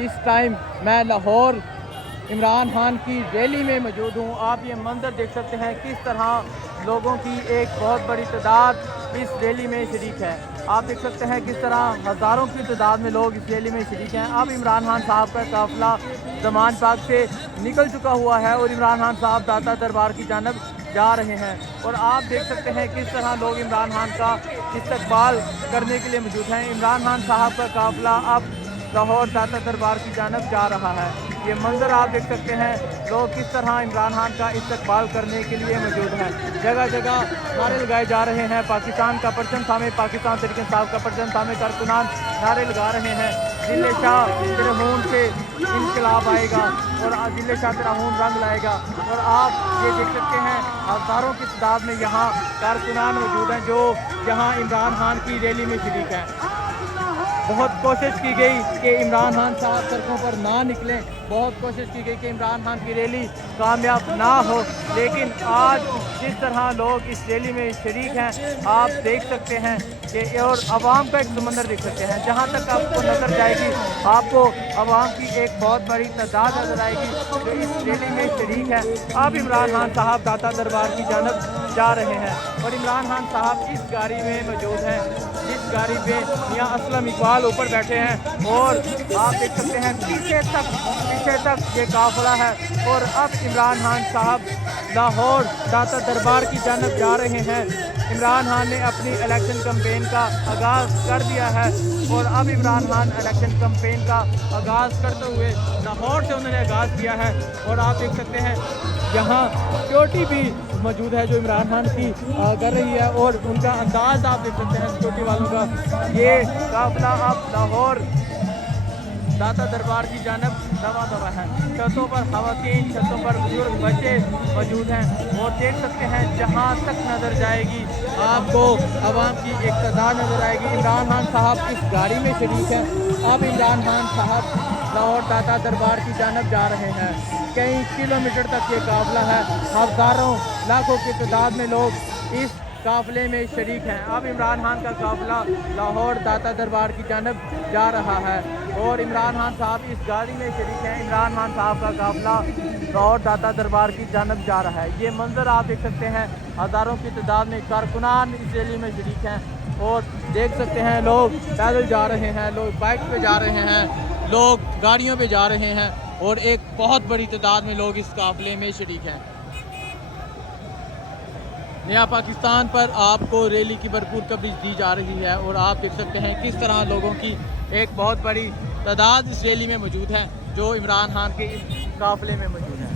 इस टाइम मैं लाहौर इमरान खान की रैली में मौजूद हूँ। आप ये मंजर देख सकते हैं किस तरह लोगों की एक बहुत बड़ी तादाद इस रैली में शरीक है। आप देख सकते हैं किस तरह हज़ारों की तादाद में लोग इस रैली में शरीक हैं। अब इमरान खान साहब का काफ़िला ज़मान पाक से निकल चुका हुआ है और इमरान खान साहब दाता दरबार की जानब जा रहे हैं। और आप देख सकते हैं किस तरह लोग इमरान खान का इस्तकबाल करने के लिए मौजूद हैं। इमरान खान साहब का काफ़िला अब लाहौर दाता दरबार की जानब जा रहा है। ये मंजर आप देख सकते हैं लोग किस तरह इमरान खान का इस्तकबाल करने के लिए मौजूद हैं। जगह जगह नारे लगाए जा रहे हैं, पाकिस्तान का परचम थामे, पाकिस्तान तहरीक इंसाफ का परचम थामे, कारकुनान नारे लगा रहे हैं, दिल शाह तेरे खून से इनकलाब आएगा और दिल शाह तेरा खून रंग लाएगा। और आप ये देख सकते हैं हज़ारों की तादाद में यहाँ कारकुनान मौजूद हैं जो यहाँ इमरान खान की रैली में शरीक हैं। बहुत कोशिश की गई कि इमरान खान साहब सड़कों पर ना निकलें, बहुत कोशिश की गई कि इमरान खान की रैली कामयाब ना हो, लेकिन आज जिस तरह लोग इस रैली में शरीक हैं आप देख सकते हैं कि और आवाम का एक समंदर देख सकते हैं। जहां तक आपको नज़र जाएगी आपको आवाम की एक बहुत बड़ी तादाद नजर आएगी जो इस रैली में शरीक है। अब इमरान खान साहब दाता दरबार की जानब जा रहे हैं और इमरान खान साहब इस गाड़ी में मौजूद हैं जिस गाड़ी पे मियां असलम इकबाल ऊपर बैठे हैं। और आप देख सकते हैं पीछे तक ये काफिला है और अब इमरान खान साहब लाहौर दाता दरबार की जानब जा रहे हैं। इमरान खान ने अपनी इलेक्शन कैंपेन का आगाज़ कर दिया है और अब इमरान खान इलेक्शन कैंपेन का आगाज़ करते हुए लाहौर से उन्होंने आगाज़ किया है। और आप देख सकते हैं यहाँ सिक्योरिटी भी मौजूद है जो इमरान खान की कर रही है और उनका अंदाज आप देख सकते हैं सिक्योरिटी वालों का। ये काफिला अब लाहौर दाता दरबार की जानब दवा है। छतों पर ख़वातीन, छतों पर बुजुर्ग बच्चे मौजूद हैं और देख सकते हैं जहाँ तक नज़र जाएगी आपको आवाम की एक तादाद नज़र आएगी। इमरान खान साहब इस गाड़ी में शरीक हैं। अब इमरान खान साहब लाहौर दाता दरबार की जानब जा रहे हैं। कई किलोमीटर तक ये काफिला है, हज़ारों लाखों की तादाद में लोग इस काफिले में शरीक हैं। अब इमरान खान का काफिला लाहौर दाता दरबार की जानब जा रहा है और इमरान खान साहब इस गाड़ी में शरीक हैं। इमरान खान साहब का काफिला लाहौर दाता दरबार की जानब जा रहा है। ये मंजर आप देख सकते हैं हज़ारों की तादाद में कारकुनान इस रैली में शरीक हैं और देख सकते हैं लोग पैदल जा रहे हैं, लोग बाइक पे जा रहे हैं, लोग गाड़ियों पे जा रहे हैं और एक बहुत बड़ी तादाद में लोग इस काफिले में शरीक हैं। नया पाकिस्तान पर आपको रैली की भरपूर कवरेज दी जा रही है और आप देख सकते हैं किस तरह लोगों की एक बहुत बड़ी तादाद इस रैली में मौजूद है जो इमरान खान के इस काफिले में मौजूद है।